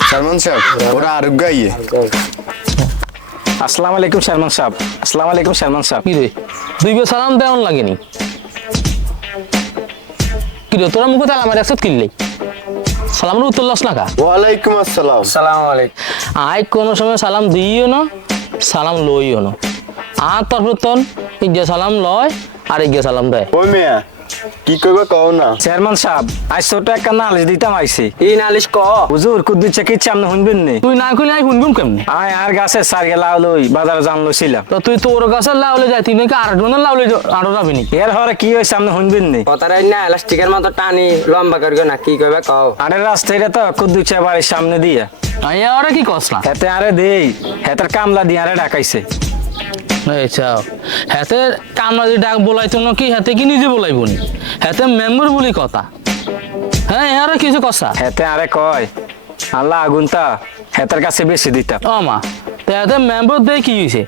Chairman সাহেব ওরা আরোগ্য আইয়ে। আসসালামু আলাইকুম চেয়ারম্যান সাহেব। আসসালামু আলাইকুম চেয়ারম্যান সাহেব। কি রে দুই বে সালাম দেওয়ান লাগেনি কি রে তোরা মুখে তালা মারি একসাথ কিনলেই সালামের উত্তর লস না কা ওয়ালাইকুম আসসালাম। আসসালামু আলাইকুম। আই কোনো সময় সালাম দিইও না সালাম লইও না আর তারপর তন ইজ্ঞা সালাম লয় আর ইজ্ঞা সালাম দেয় ওই মেয়া কি করবে কও না। চেয়ারম্যান সাহেব আজ ছোট একটা নালিশ দিতাম আইছি। এই নালিশ ক হুজুর কুদ্দু চেকি চামনে শুনবেন নি? তুই না কইলে আই শুনবুম কেমনি আয় আর গাছে সারগে লাউ লই বাজারে জান লইছিলাম। তো তুই তোর গাছের লাউলে যাই তুই নাকি আরেকজনের লাউলে আরো যাবি নি এর হরে কি হয়েছে সামনে শুনবেন নি? কথাটা না এলাস্টিকের মতো টানি লম্বা করবে না কি করবে কও আরে রাস্তায় তো কুদ্দু চা বাড়ির সামনে দিয়ে আইয়া ওরা কি কস না হেতে আরে দেই হেতের কামলা দিয়ে আরে ডাকাইছে। চাও হাতে কামরা যদি ডাক বলাইতো না কি হাতে কি নিজে বলাইব নি হাতে মেম্বার বলি কথা হ্যাঁ এরা কিছু কথা হেতে আরে কয় আল্লাহ আগুনটা হেতের কাছে বেশি দিতাম। ও মা তো হাতে মেম্বার দেয় কি হয়েছে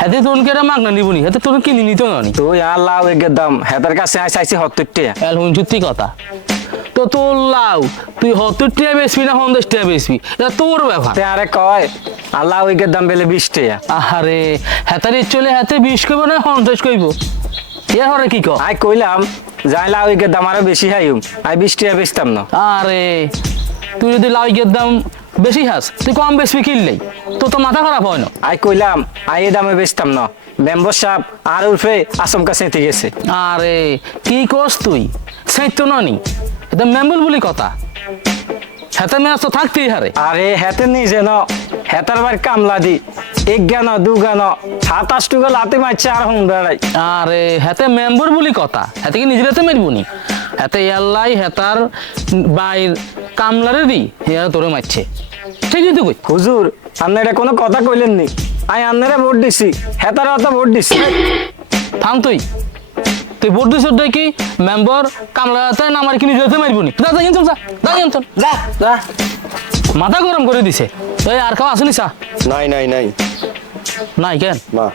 হাতে তোর কেটা মাগনা নিবনি হাতে তোর কিনি নিত না নি তুই আল্লাহ এগের দাম হেতের কাছে আইস আইসি 70 টাকা। এল হুন সত্যি কথা তো তোর লাউ তুই 70 টাকা বেচবি না 50 টাকা বেচবি এটা তোর ব্যাপার হেতে আরে কয় আল্লাহ এগের দাম বেলে 20 টাকা। আহারে হাতারে চলে হাতে 20 কইব না 50 কইব এর হরে কি কর আই কইলাম যাইলা ওইগের দাম আরো বেশি হাইম আই 20 টাকা বেচতাম না। আরে তুই যদি লাউয়ের দাম বেশি হাস তুই কম বেশি কিনলেই তোর তো মাথা খারাপ হয় না আই কইলাম আই এই দামে বেচতাম না। মেম্বার সাহেব আর উল্ফে আচমকা চেঁতে গেছে। আরে কি করস তুই সেইতো ননি এটা মেম্বল বলি কথা হাতে মেয়াজ তো থাকতেই হারে আরে হেতে নিজে ন হেতার বার কামলা দি এক গান দু গান 27 টুকু লাতে মারছে আর হুন বেড়াই। আরে হাতে মেম্বার বলি কথা হাতে কি নিজের হাতে মারবনি হাতে এল্লাই হেতার বাইর কামলারে দি হেরা তোরে মারছে ঠিক আছে কই হুজুর আপনি এটা কোনো কথা কইলেন নি? আই আপনারা ভোট দিছি হেতার তো ভোট দিছি। থাম তুই তুই ভোট দিছ কি মেম্বার কামলা হাতে না আমার কি নিজের হাতে মারবনি যা যা জানতাম যা জানতাম যা যা মাথা গরম করে দিছে এই আর খাওয়া আসলি চা নাই নাই নাই নাই কেন মা